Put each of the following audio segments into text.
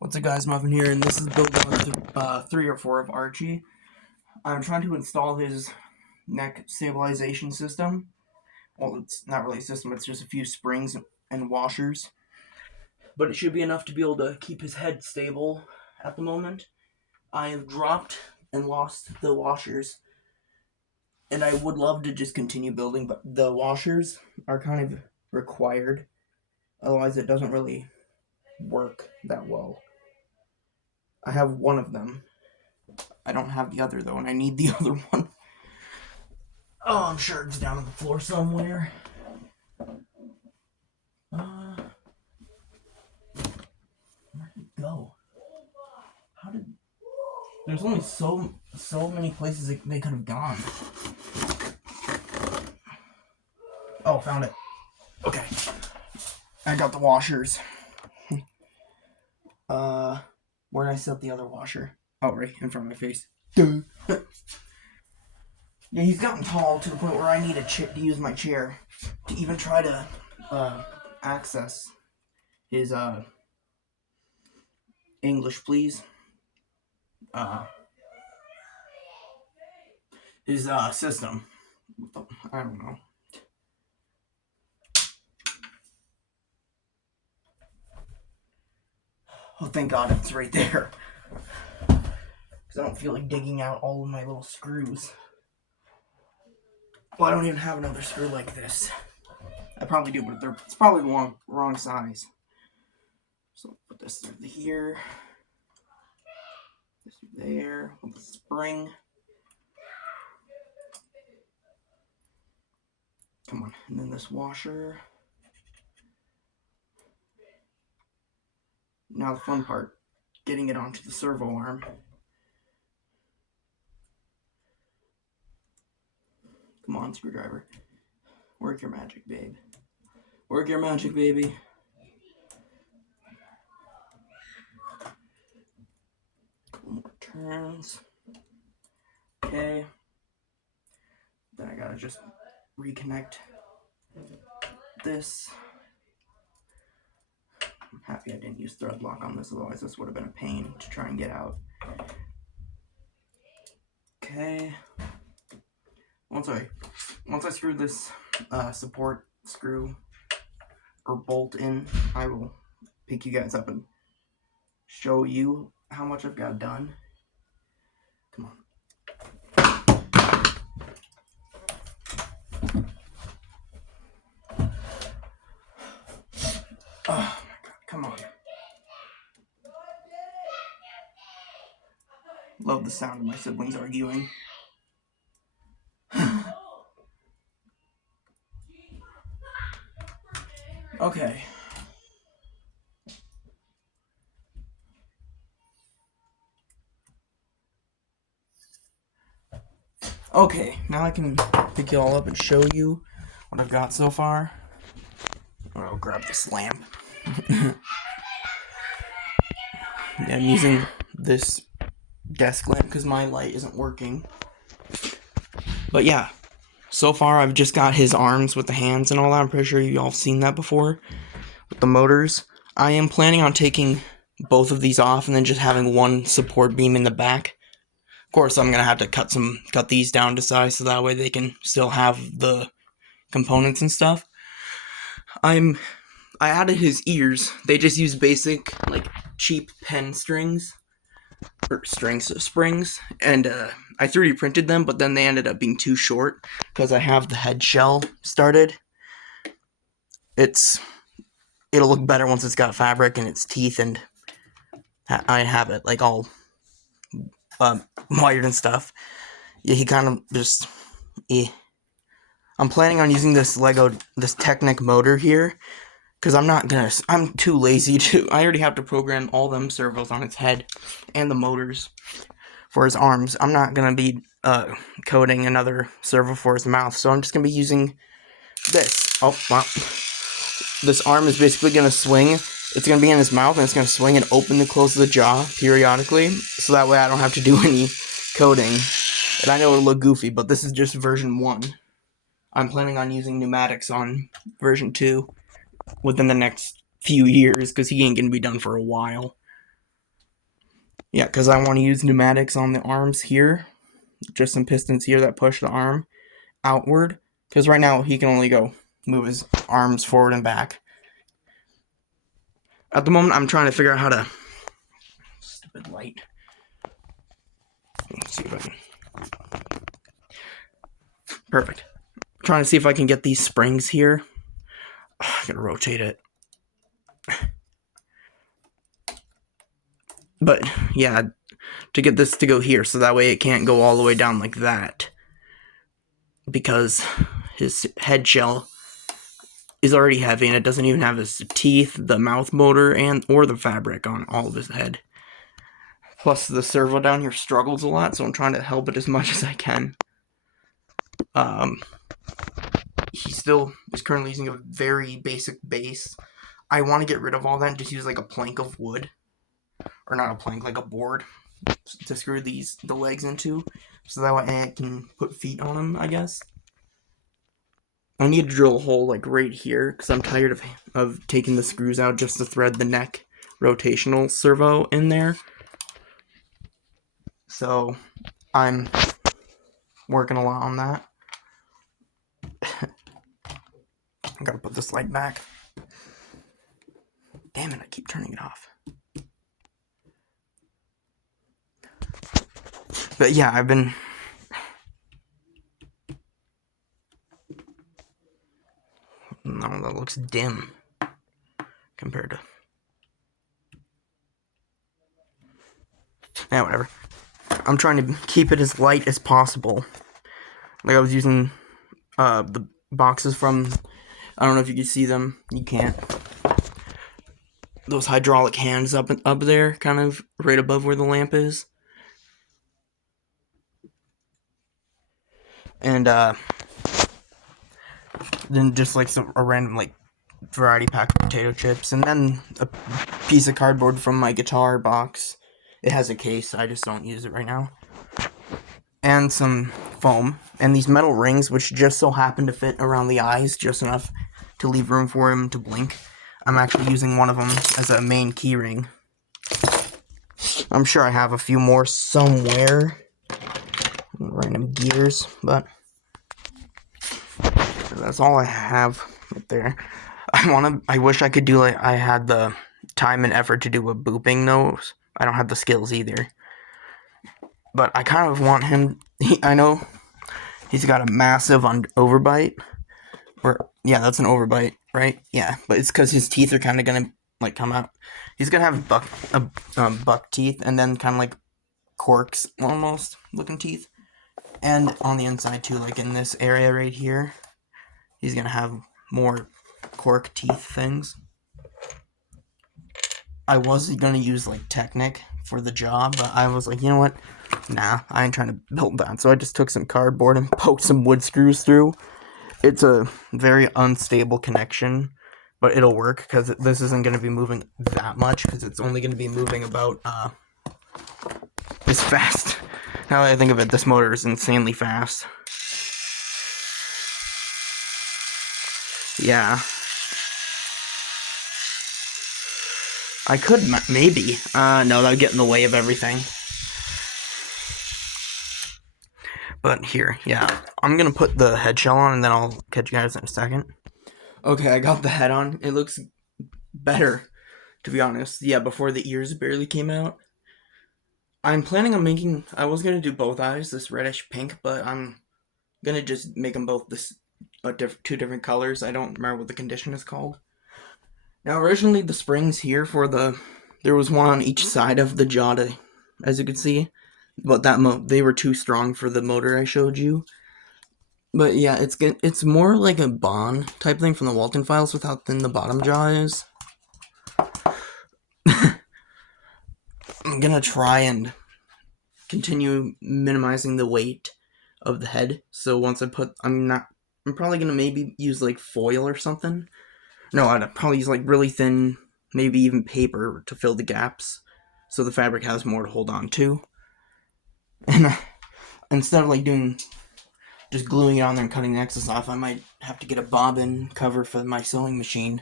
What's up guys, Muffin here, and this is build number 3 or 4 of Archie. I'm trying to install his neck stabilization system. Well, it's not really a system, it's just a few springs and washers. But it should be enough to be able to keep his head stable at the moment. I have dropped and lost the washers, and I would love to just continue building, but the washers are kind of required. Otherwise it doesn't really work that well. I have one of them. I don't have the other though, and I need the other one. Oh, I'm sure it's down on the floor somewhere. Where did it go? How did? There's only so many places they could have gone. Oh, found it. Okay, I got the washers. Where did I set the other washer? Oh, right in front of my face. Yeah, he's gotten tall to the point where I need to use my chair to even try to access his English, please. His system. I don't know. Oh, thank God it's right there. Because I don't feel like digging out all of my little screws. Well, I don't even have another screw like this. I probably do, but it's probably the wrong size. So put this through here. This through there with the spring. Come on, and then this washer. Now the fun part, getting it onto the servo arm. Come on, screwdriver. Work your magic, babe. Work your magic, baby. Couple more turns. Okay. Then I gotta just reconnect this. I'm happy I didn't use thread lock on this, otherwise this would have been a pain to try and get out. Okay. Once I screw this support screw or bolt in, I will pick you guys up and show you how much I've got done. Come on. Oh my God, come on. Love the sound of my siblings arguing. Okay. Okay, now I can pick you all up and show you what I've got so far. I'll grab this lamp. Yeah, I'm using this desk lamp because my light isn't working. But yeah, so far I've just got his arms with the hands and all that. I'm pretty sure you all seen that before with the motors. I am planning on taking both of these off and then just having one support beam in the back. Of course, I'm gonna have to cut these down to size so that way they can still have the components and stuff. I added his ears. They just use basic, like, cheap pen strings. Or springs. And I 3D printed them, but then they ended up being too short because I have the head shell started. It'll look better once it's got fabric and its teeth, and I have it, like, all wired and stuff. Yeah, he kind of just... I'm planning on using this Technic motor here, because I'm too lazy to, I already have to program all them servos on its head, and the motors for his arms. I'm not going to be coding another servo for his mouth, so I'm just going to be using this. Oh, wow. This arm is basically going to swing. It's going to be in his mouth, and it's going to swing and open and close the jaw periodically, so that way I don't have to do any coding. And I know it'll look goofy, but this is just version 1. I'm planning on using pneumatics on version 2 within the next few years, because he ain't going to be done for a while. Yeah, because I want to use pneumatics on the arms here. Just some pistons here that push the arm outward. Because right now he can only move his arms forward and back. At the moment, I'm trying to figure out how to... Stupid light. Let's see if I can... Perfect. Trying to see if I can get these springs here. I'm gonna rotate it. But, yeah, to get this to go here, so that way it can't go all the way down like that. Because his head shell is already heavy, and it doesn't even have his teeth, the mouth motor, or the fabric on all of his head. Plus, the servo down here struggles a lot, so I'm trying to help it as much as I can. He still is currently using a very basic base. I want to get rid of all that and just use like a plank of wood. Or not a plank, like a board to screw the legs into. So that way I can put feet on him, I guess. I need to drill a hole like right here because I'm tired of taking the screws out just to thread the neck rotational servo in there. So I'm working a lot on that. I gotta put this light back. Damn it, I keep turning it off. But yeah, I've been... No, that looks dim compared to... Yeah, whatever. I'm trying to keep it as light as possible. Like I was using the boxes from... I don't know if you can see them. You can't. Those hydraulic hands up there, kind of right above where the lamp is. And then just like a random like variety pack of potato chips, and then a piece of cardboard from my guitar box. It has a case, I just don't use it right now. And some foam, and these metal rings, which just so happen to fit around the eyes, just enough to leave room for him to blink. I'm actually using one of them as a main key ring. I'm sure I have a few more somewhere. Random gears, but that's all I have right there. I wish I could do like I had the time and effort to do a booping nose. I don't have the skills either. But I kind of want him... I know he's got a massive overbite. Yeah, that's an overbite, right? Yeah, but it's because his teeth are kind of going to, like, come out. He's going to have buck teeth, and then kind of, like, corks, almost, looking teeth. And on the inside, too, like, in this area right here, he's going to have more cork teeth things. I was going to use, like, Technic for the job, but I was like, you know what? Nah, I ain't trying to build that. So I just took some cardboard and poked some wood screws through. It's a very unstable connection, but it'll work because this isn't going to be moving that much because it's only going to be moving about this fast. Now that I think of it, this motor is insanely fast. Yeah. I could maybe. No, that would get in the way of everything. But here, yeah. I'm gonna put the head shell on and then I'll catch you guys in a second. Okay, I got the head on. It looks better, to be honest. Yeah, before the ears barely came out. I'm planning on making... I was gonna do both eyes, this reddish pink, but I'm gonna just make them both two different colors. I don't remember what the condition is called. Now, originally the springs here there was one on each side of the jaw, as you can see. But they were too strong for the motor I showed you. But yeah, it's more like a Bond type thing from the Walton Files with how thin the bottom jaw is. I'm gonna try and continue minimizing the weight of the head. So once I'm probably gonna maybe use like foil or something. No, I'd probably use like really thin, maybe even paper to fill the gaps, so the fabric has more to hold on to. And instead of like just gluing it on there and cutting the excess off, I might have to get a bobbin cover for my sewing machine.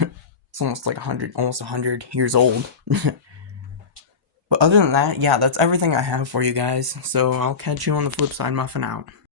It's almost like almost 100 years old. But other than that, yeah, that's everything I have for you guys. So I'll catch you on the flip side. Muffin out.